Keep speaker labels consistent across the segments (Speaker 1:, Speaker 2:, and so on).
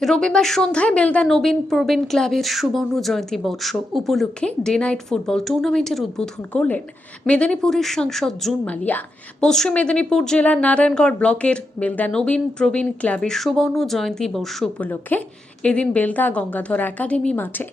Speaker 1: রবিবার সন্ধ্যায় বেলদা নবীন প্রবীণ ক্লাবের সুবর্ণ জয়ন্তী বর্ষ উপলক্ষে ডে নাইট ফুটবল টুর্নামেন্টের উদ্বোধন করলেন মেদিনীপুরের সাংসদ জুন মালিয়া। পশ্চিম মেদিনীপুর জেলার নারায়ণগড় ব্লকের বেলদা নবীন প্রবীণ ক্লাবের সুবর্ণ জয়ন্তী বর্ষ উপলক্ষে এদিন বেলদা গঙ্গাধর একাডেমি মাঠে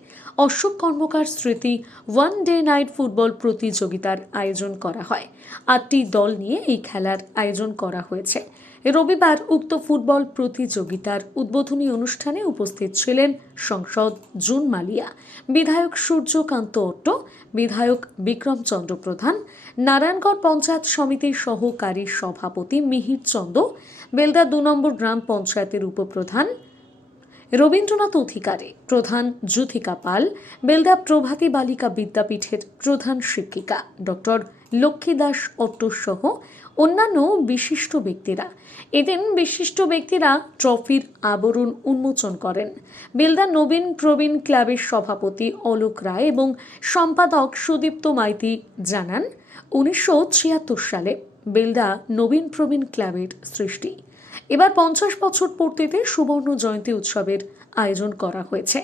Speaker 1: অশোক কর্মকার স্মৃতি ওয়ান ডে নাইট ফুটবল প্রতিযোগিতার আয়োজন করা হয়। আটটি দল নিয়ে এই খেলার আয়োজন করা হয়েছে। রবিবার উক্ত ফুটবল প্রতিযোগিতার উদ্বোধনী অনুষ্ঠানে উপস্থিত ছিলেন সংসদ জুন মালিয়া, বিধায়ক সূর্যকান্ত অট্ট, বিধায়ক বিক্রমচন্দ্র প্রধান, নারায়ণগড় পঞ্চায়েত সমিতির সহকারী সভাপতি মিহির চন্দ, বেলদা দু নম্বর গ্রাম পঞ্চায়েতের উপপ্রধান রবীন্দ্রনাথ অধিকারী, প্রধান যুথিকা পাল, বেলদা প্রভাতী বালিকা বিদ্যাপীঠের প্রধান শিক্ষিকা ডক্টর লক্ষ্মী দাস অট্ট সহ অন্যান্য বিশিষ্ট ব্যক্তিরা। এদিন বিশিষ্ট ব্যক্তিরা ট্রফির আবরণ উন্মোচন করেন। বেলদা নবীন প্রবীণ ক্লাবের সভাপতি অলোক রায় এবং সম্পাদক সুদীপ্ত মাইতি জানান, উনিশশো ছিয়াত্তর সালে বেলদা নবীন প্রবীণ ক্লাবের সৃষ্টি। এবার পঞ্চাশ বছর পূর্তিতে সুবর্ণ জয়ন্তী উৎসবের আয়োজন করা হয়েছে।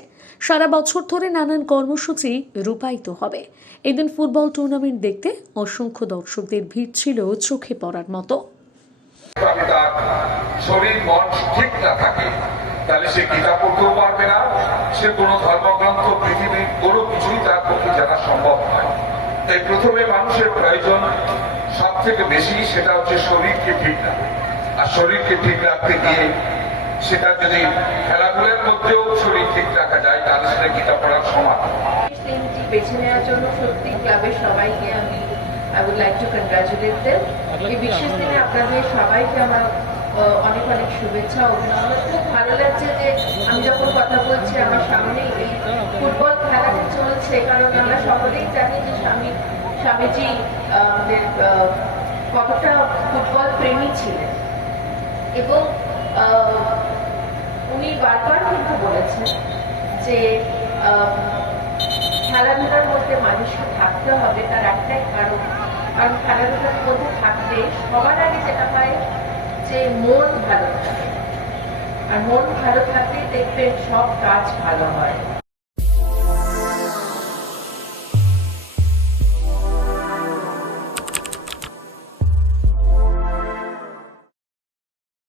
Speaker 1: সারা বছর ধরে নানান কর্মসূচি রূপায়িত হবে। এদিন ফুটবল টুর্নামেন্ট দেখতে অসংখ্য দর্শকদের ভিড় ছিল চোখে পড়ার মতো।
Speaker 2: শরীর মন ঠিক না থাকে, তাহলে সে গীতা পড়তেও পারবে না, সে কোনো ধর্মগ্রন্থ পৃথিবীর কোনো কিছুই তার পক্ষে জানা সম্ভব নয়। তাই প্রথমে মানুষের প্রয়োজন সব থেকে বেশি, সেটা হচ্ছে শরীরকে ঠিক রাখা। আর শরীরকে ঠিক রাখতে গিয়ে সেটা যদি খেলাধুলার মধ্যেও শরীর ঠিক রাখা যায়, তাহলে সেটা গীতা পড়ার সমান।
Speaker 3: বেছে নেওয়ার জন্য সত্যি ক্লাবের সবাইকে আমি I would like to congratulate them এই বিশেষ দিনে আপনাদের সবাইকে আমার অনেক অনেক শুভেচ্ছা অভিনন্দন। খুব ভালো লাগছে যে আমি যখন কথা বলছি, আমার সামনে এই ফুটবল খেলাটা চলছে। কারণ আমরা সকলেই জানি যে স্বামী, স্বামীজি আমাদের কতটা ফুটবল প্রেমী ছিলেন। এবং উনি বারবার কিন্তু বলেছেন যে খেলাধুলার মধ্যে মানুষকে থাকতে হবে, তার একটাই কারণ। কারণ খেলাধুলার মধ্যে থাকলে সবার আগে যেটা হয় যে মন ভালো থাকে। আর মন ভালো থাকলে দেখবেন সব কাজ ভালো হয়।